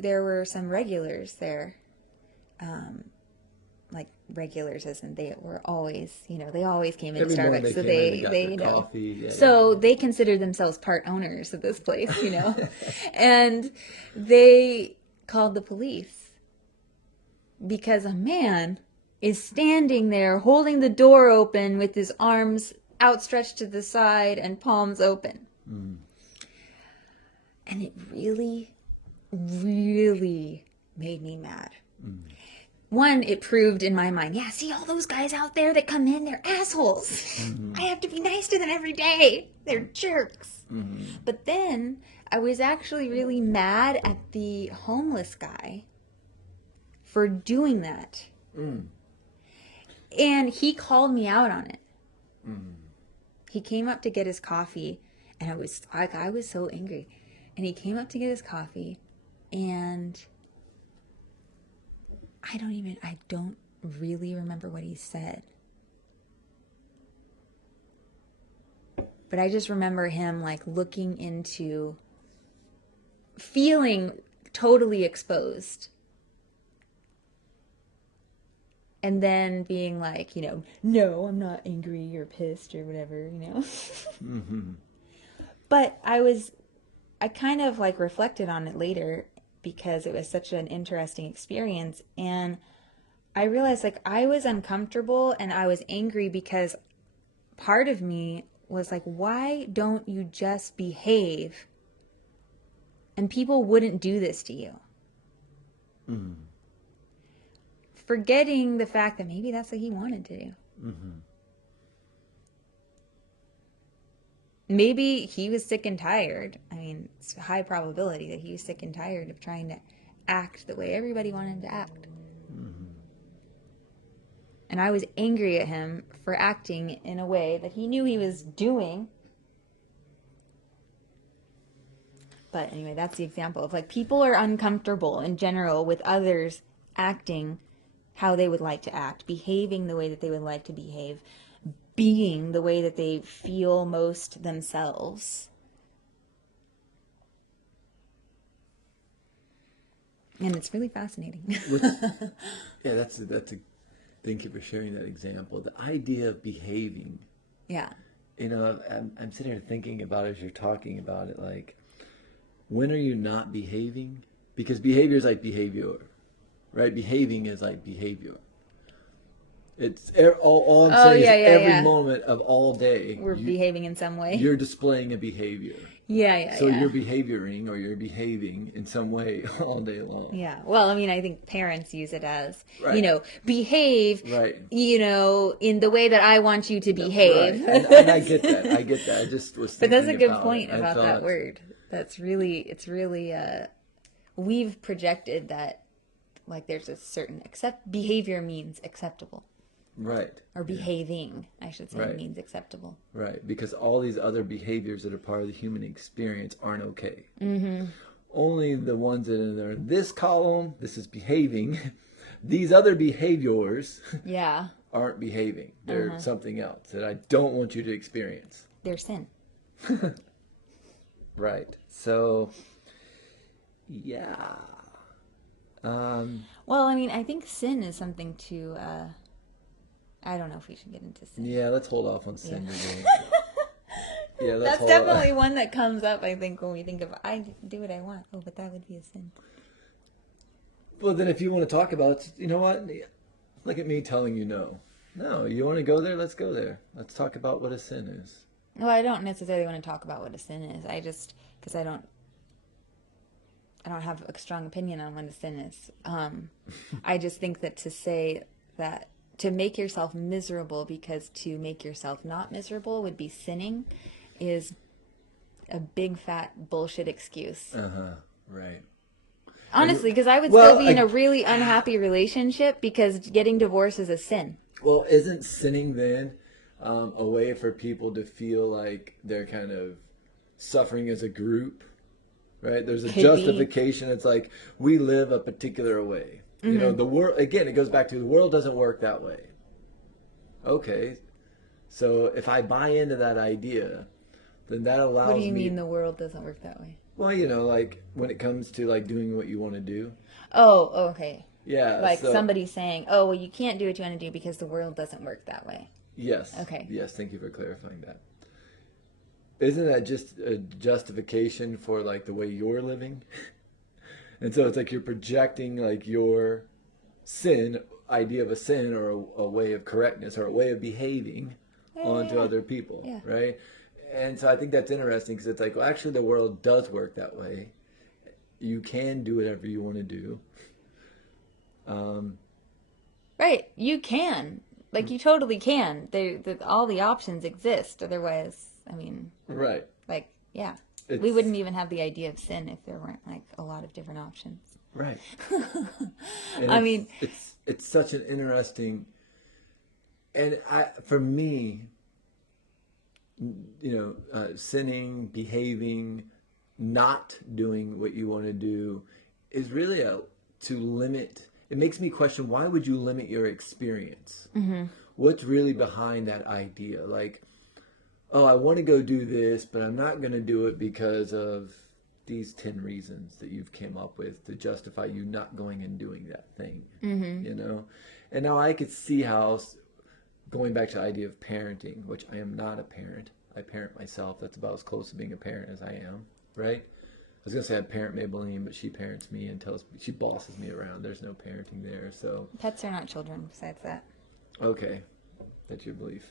there were some regulars there. Like regulars, as in they were always, they always came into Every morning Starbucks. they So came in, they got their you know, coffee. Yeah, so they considered themselves part owners of this place, and they called the police because a man is standing there holding the door open with his arms outstretched to the side and palms open. Mm. And it really, really made me mad. Mm. One, it proved in my mind, yeah, see all those guys out there that come in, they're assholes. Mm-hmm. I have to be nice to them every day. They're jerks. Mm-hmm. But then I was actually really mad at the homeless guy for doing that. Mm. And he called me out on it. Mm. He came up to get his coffee, and I was so angry. And he came up to get his coffee, and I don't really remember what he said. But I just remember him like looking into, feeling totally exposed. And then being like, no, I'm not angry or pissed or whatever, Mm-hmm. But I kind of like reflected on it later because it was such an interesting experience. And I realized like I was uncomfortable and I was angry because part of me was like, why don't you just behave and people wouldn't do this to you? Mm-hmm. Forgetting the fact that maybe that's what he wanted to do. Mm-hmm. Maybe he was sick and tired. I mean, it's a high probability that he was sick and tired of trying to act the way everybody wanted to act. Mm-hmm. And I was angry at him for acting in a way that he knew he was doing. But anyway, that's the example of like people are uncomfortable in general with others acting how they would like to act, behaving the way that they would like to behave, being the way that they feel most themselves. And it's really fascinating. Yeah, that's a thank you for sharing that example. The idea of behaving. Yeah. I'm sitting here thinking about it as you're talking about it, like, when are you not behaving? Because behavior is like behavior, right? Behaving is like behavior. It's all I'm saying is every moment of all day we're behaving in some way. You're displaying a behavior. Yeah. So you're behavioring or you're behaving in some way all day long. Yeah. Well, I mean, I think parents use it as, right. Behave, right. In the way that I want you to behave. Right. And I get that. I just was thinking. But that's a good about point it. about that word. It's really, we've projected that, like, there's a certain, behavior means acceptable. Right. Or behaving, I should say, means acceptable. Right, because all these other behaviors that are part of the human experience aren't okay. Mm-hmm. Only the ones that are in this column, this is behaving. These other behaviors aren't behaving. They're something else that I don't want you to experience. They're sin. Right. So, yeah. Well, I mean, I think sin is something to... I don't know if we should get into sin. Yeah, let's hold off on sin today. That's definitely one that comes up, I think, when we think of, I do what I want. Oh, but that would be a sin. Well, then if you want to talk about it, you know what? Look at me telling you no. No, you want to go there? Let's go there. Let's talk about what a sin is. Well, I don't necessarily want to talk about what a sin is. I just, because I don't have a strong opinion on what a sin is. I just think that to say that, to make yourself miserable because to make yourself not miserable would be sinning is a big fat bullshit excuse. Right. Honestly, because I would still be in a really unhappy relationship because getting divorced is a sin. Well, isn't sinning then a way for people to feel like they're kind of suffering as a group? Right? There's a justification. It's like we live a particular way. Mm-hmm. The world, again, it goes back to the world doesn't work that way. Okay. So if I buy into that idea, then that allows me... What do you mean the world doesn't work that way? Well, you know, like when it comes to like doing what you want to do. Oh, okay. Yeah. Like So somebody saying, "Oh, well, you can't do what you want to do because the world doesn't work that way." yes, Okay. yes. Thank you for clarifying that. Isn't that just a justification for like the way you're living? And so it's like you're projecting like your sin idea of a sin or a way of correctness or a way of behaving onto Yeah. other people, Yeah. right? And so I think that's interesting because it's like, well, actually, the world does work that way. You can do whatever you want to do. Um, Right. You can. Like you totally can. All the options exist. Otherwise, I mean, right. like, yeah. We It's wouldn't even have the idea of sin if there weren't like a lot of different options. right. And I mean, it's such an interesting, and for me, sinning, behaving, not doing what you want to do is really to limit. It makes me question, why would you limit your experience? mm-hmm. What's really behind that idea? Like, oh, I want to go do this, but I'm not going to do it because of these 10 reasons that you've came up with to justify you not going and doing that thing, Mm-hmm. And now I could see how, going back to the idea of parenting, which I am not a parent. I parent myself. That's about as close to being a parent as I am, right? I was gonna say I parent Maybelline, but she parents me and she bosses me around. There's no parenting there, so Pets are not children. Besides that, okay, that's your belief.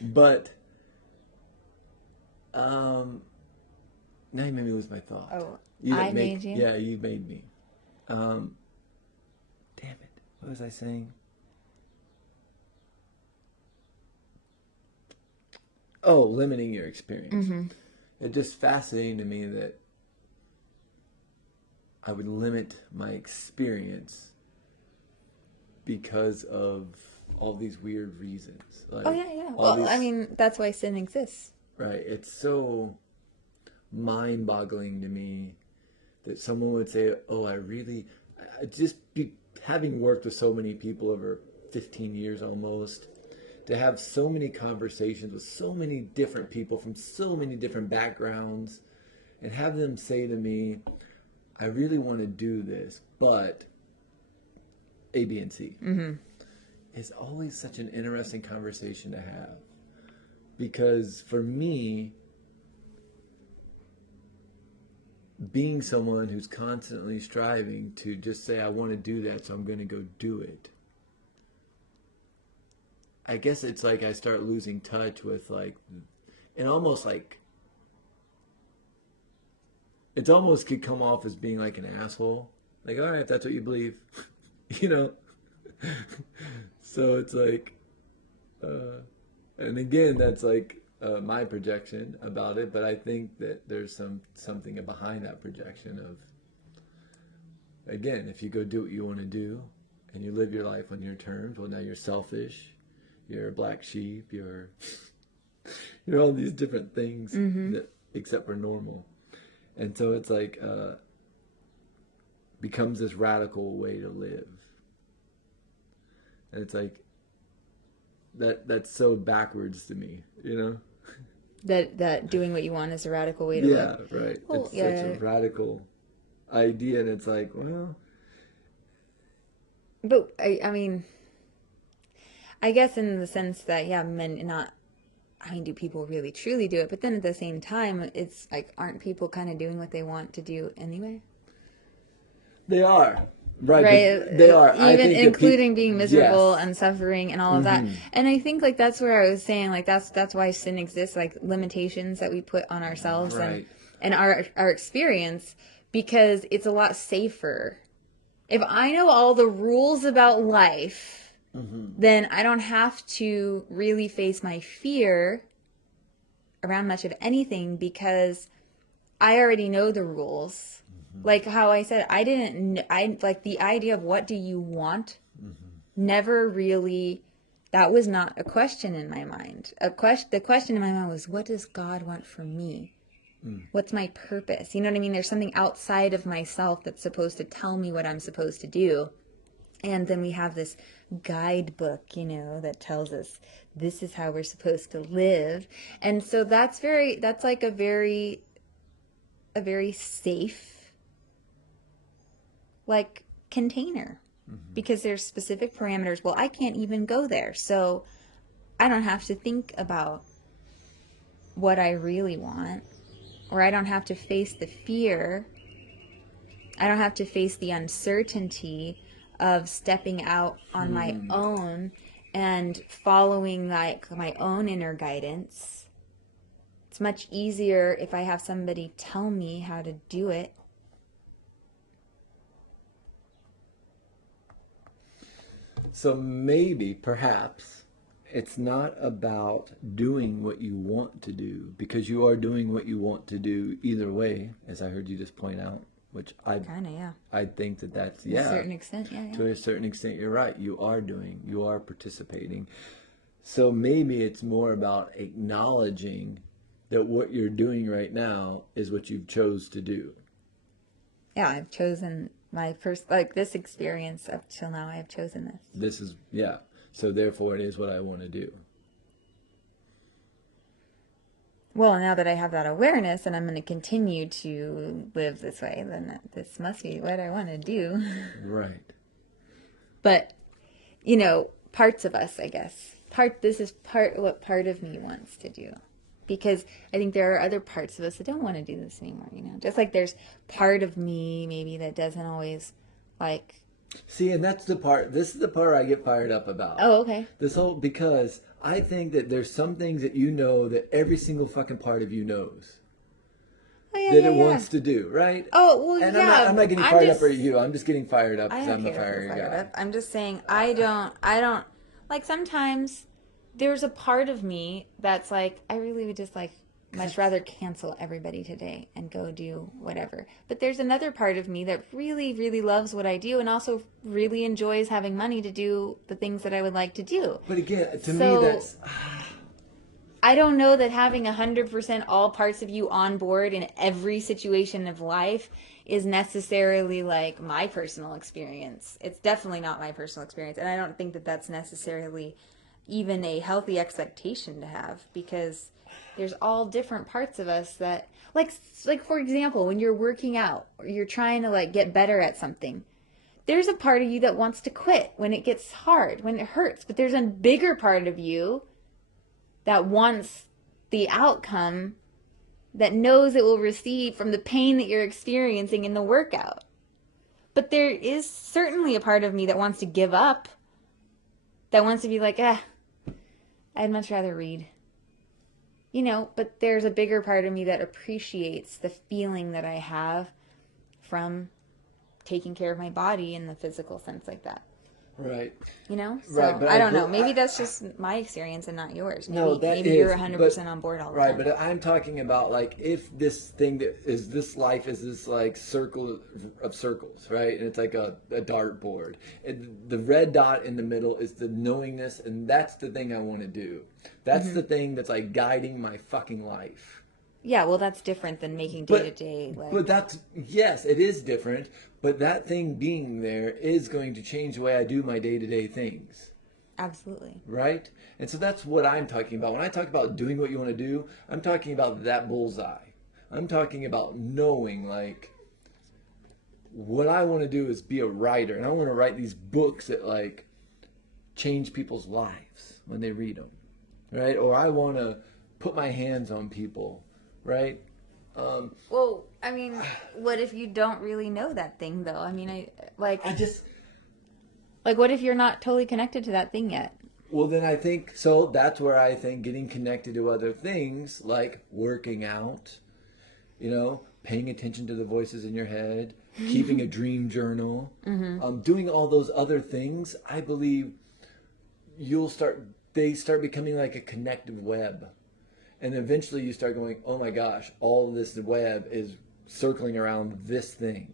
But now you made me lose my thought. oh, You I didn't made you. Yeah, you made me. Damn it! What was I saying? Oh, limiting your experience. Mm-hmm. It's just fascinating to me that I would limit my experience because of all these weird reasons. Like, Oh yeah, yeah. Well, I mean, that's why sin exists. right. It's so mind-boggling to me that someone would say, "Oh, I just be having worked with so many people over 15 years almost." To have so many conversations with so many different people from so many different backgrounds and have them say to me, I really want to do this, but A, B, and C. Mm-hmm. Is always such an interesting conversation to have. Because for me, being someone who's constantly striving to just say, I want to do that, so I'm going to go do it. I guess it's like I start losing touch with like, and almost like, it's almost could come off as being like an asshole. Like, all right, if that's what you believe, you know? So it's like, and again, that's like my projection about it, but I think that there's something behind that projection of, again, if you go do what you want to do and you live your life on your terms, well, now you're selfish. You're a black sheep. You're all these different things that, except for normal, and so it's like becomes this radical way to live, and it's like that's so backwards to me, That doing what you want is a radical way to live. Yeah, right. Well, it's yeah. such a radical idea, and it's like, well, but I mean, I guess in the sense that do people really truly do it? But then at the same time, it's like, aren't people kind of doing what they want to do anyway? they are. Right, Right, they are. even including being miserable yes. and suffering and all of that. And I think like that's where I was saying like that's why sin exists, like limitations that we put on ourselves Right. and our experience, because it's a lot safer. If I know all the rules about life, then I don't have to really face my fear around much of anything because I already know the rules. Like how I said, I like the idea of what do you want never really, that was not a question in my mind. The question in my mind was, what does God want from me? What's my purpose? You know what I mean? There's something outside of myself that's supposed to tell me what I'm supposed to do. And then we have this guidebook, that tells us this is how we're supposed to live. And so that's like a very safe, like, container, because there's specific parameters. Well, I can't even go there. So I don't have to think about what I really want, or I don't have to face the fear. I don't have to face the uncertainty of stepping out on my own and following like my own inner guidance. It's much easier if I have somebody tell me how to do it. So maybe, perhaps, it's not about doing what you want to do, because you are doing what you want to do either way, as I heard you just point out. Which I think that's to a certain extent, to a certain extent, you're right. You are participating. So maybe it's more about acknowledging that what you're doing right now is what you've chose to do. Yeah, I've chosen my first, like, this experience up till now. I have chosen this. This is So therefore, it is what I want to do. Well, now that I have that awareness and I'm going to continue to live this way, then this must be what I want to do. Right. But, parts of us, I guess. This is what part of me wants to do. Because I think there are other parts of us that don't want to do this anymore, Just like there's part of me maybe that doesn't always, like... See, and this is the part I get fired up about. Oh, okay. Because I think that there's some things that that every single fucking part of you knows. It wants to do, right? Oh, well, and I'm not getting fired up for you. I'm just getting fired up because I'm a fiery guy. I'm just saying, I don't, like, sometimes there's a part of me that's like, I really would just, like, much rather cancel everybody today and go do whatever. But there's another part of me that really, really loves what I do and also really enjoys having money to do the things that I would like to do. But again, to me, that's... I don't know that having 100% all parts of you on board in every situation of life is necessarily like my personal experience. It's definitely not my personal experience. And I don't think that that's necessarily even a healthy expectation to have, because there's all different parts of us that, like for example, when you're working out or you're trying to, like, get better at something, there's a part of you that wants to quit when it gets hard, when it hurts. But there's a bigger part of you that wants the outcome, that knows it will receive from the pain that you're experiencing in the workout. But there is certainly a part of me that wants to give up, that wants to be like, I'd much rather read. But there's a bigger part of me that appreciates the feeling that I have from taking care of my body in the physical sense like that. Right. So right, but I don't know. Maybe that's just my experience and not yours. Maybe you're 100% on board all the time. Right, but I'm talking about, like, if this thing this life is this, like, circle of circles, right? And it's like a dartboard. And the red dot in the middle is the knowingness, and that's the thing I want to do. That's the thing that's, like, guiding my fucking life. Yeah, well, that's different than making day-to-day, like... But yes, it is different, but that thing being there is going to change the way I do my day-to-day things. Absolutely. Right? And so that's what I'm talking about. When I talk about doing what you want to do, I'm talking about that bullseye. I'm talking about knowing, like, what I want to do is be a writer, and I want to write these books that, like, change people's lives when they read them, right? Or I want to put my hands on people, right? Well, I mean, what if you don't really know that thing, though? I mean, like, what if you're not totally connected to that thing yet? Well, then I think, so that's where I think getting connected to other things, like working out, paying attention to the voices in your head, keeping a dream journal, doing all those other things, I believe they start becoming like a connective web. And eventually you start going, oh my gosh, all this web is circling around this thing.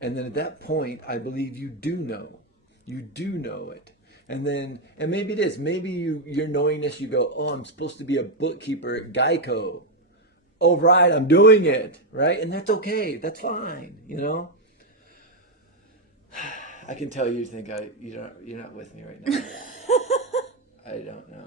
And then at that point, I believe you do know. You do know it. And maybe it is. Maybe your knowingness, you go, oh, I'm supposed to be a bookkeeper at Geico. Oh, right, I'm doing it, right? And that's okay. That's fine, I can tell you think you're not with me right now. I don't know.